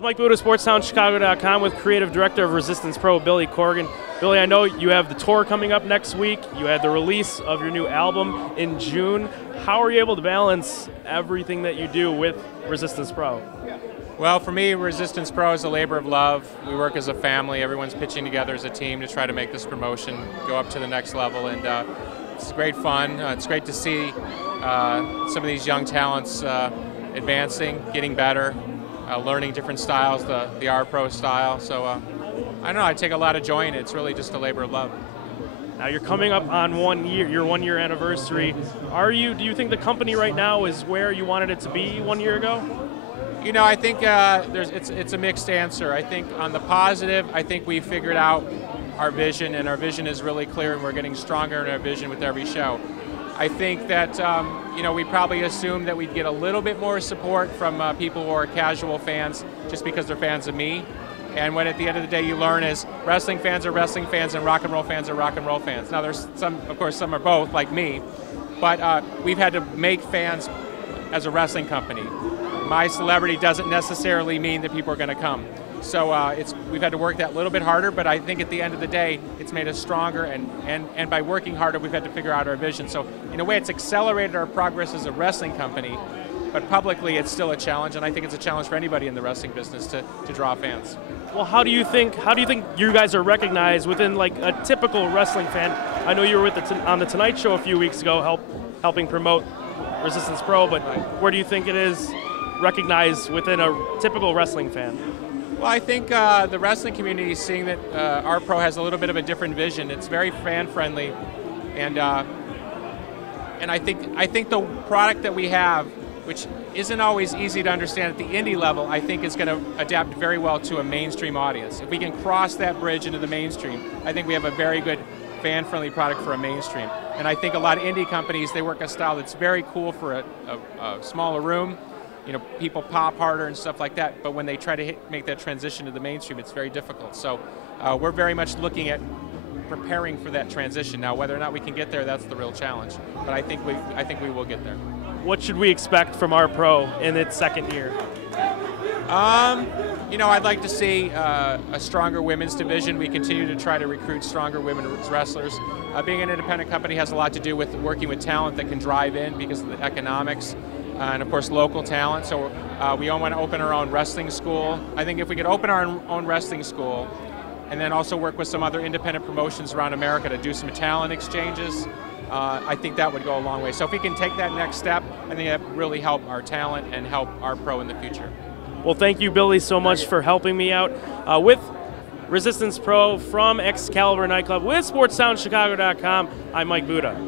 This is Mike Buda, SportsTownChicago.com with Creative Director of Resistance Pro, Billy Corgan. Billy, I know you have the tour coming up next week. You had the release of your new album in June. How are you able to balance everything that you do with Resistance Pro? Well, for me, Resistance Pro is a labor of love. We work as a family. Everyone's pitching together as a team to try to make this promotion go up to the next level, and it's great fun. It's great to see some of these young talents advancing, getting better, learning different styles, the R-Pro style. So I don't know, I take a lot of joy in it. It's really just a labor of love. Now you're coming up on your 1 year anniversary. Do you think the company right now is where you wanted it to be 1 year ago? You know, I think it's a mixed answer. I think on the positive, I think we figured out our vision, and our vision is really clear, and we're getting stronger in our vision with every show. I think that you know, we probably assumed that we'd get a little bit more support from people who are casual fans just because they're fans of me. And when at the end of the day you learn is wrestling fans are wrestling fans and rock and roll fans are rock and roll fans. Now there's some, of course, some are both, like me, but we've had to make fans as a wrestling company. My celebrity doesn't necessarily mean that people are going to come. So we've had to work that a little bit harder, but I think at the end of the day, it's made us stronger, and by working harder, we've had to figure out our vision. So in a way, it's accelerated our progress as a wrestling company, but publicly, it's still a challenge, and I think it's a challenge for anybody in the wrestling business to draw fans. Well, how do you think you guys are recognized within like a typical wrestling fan? I know you were on the Tonight Show a few weeks ago, helping promote Resistance Pro, but where do you think it is recognized within a typical wrestling fan? Well, I think the wrestling community is seeing that R-Pro has a little bit of a different vision. It's very fan-friendly, and I think the product that we have, which isn't always easy to understand at the indie level, I think is going to adapt very well to a mainstream audience. If we can cross that bridge into the mainstream, I think we have a very good fan-friendly product for a mainstream. And I think a lot of indie companies, they work a style that's very cool for a smaller room. You know, people pop harder and stuff like that, but when they try to make that transition to the mainstream, it's very difficult. So we're very much looking at preparing for that transition. Now, whether or not we can get there, that's the real challenge. But I think we will get there. What should we expect from R-Pro in its second year? You know, I'd like to see a stronger women's division. We continue to try to recruit stronger women's wrestlers. Being an independent company has a lot to do with working with talent that can drive in because of the economics. And of course local talent, so we want to open our own wrestling school. I think if we could open our own wrestling school and then also work with some other independent promotions around America to do some talent exchanges, I think that would go a long way. So if we can take that next step, I think that would really help our talent and help our pro in the future. Well, thank you, Billy, so much for helping me out with Resistance Pro from Excalibur Nightclub with SportsTownChicago.com. I'm Mike Buda.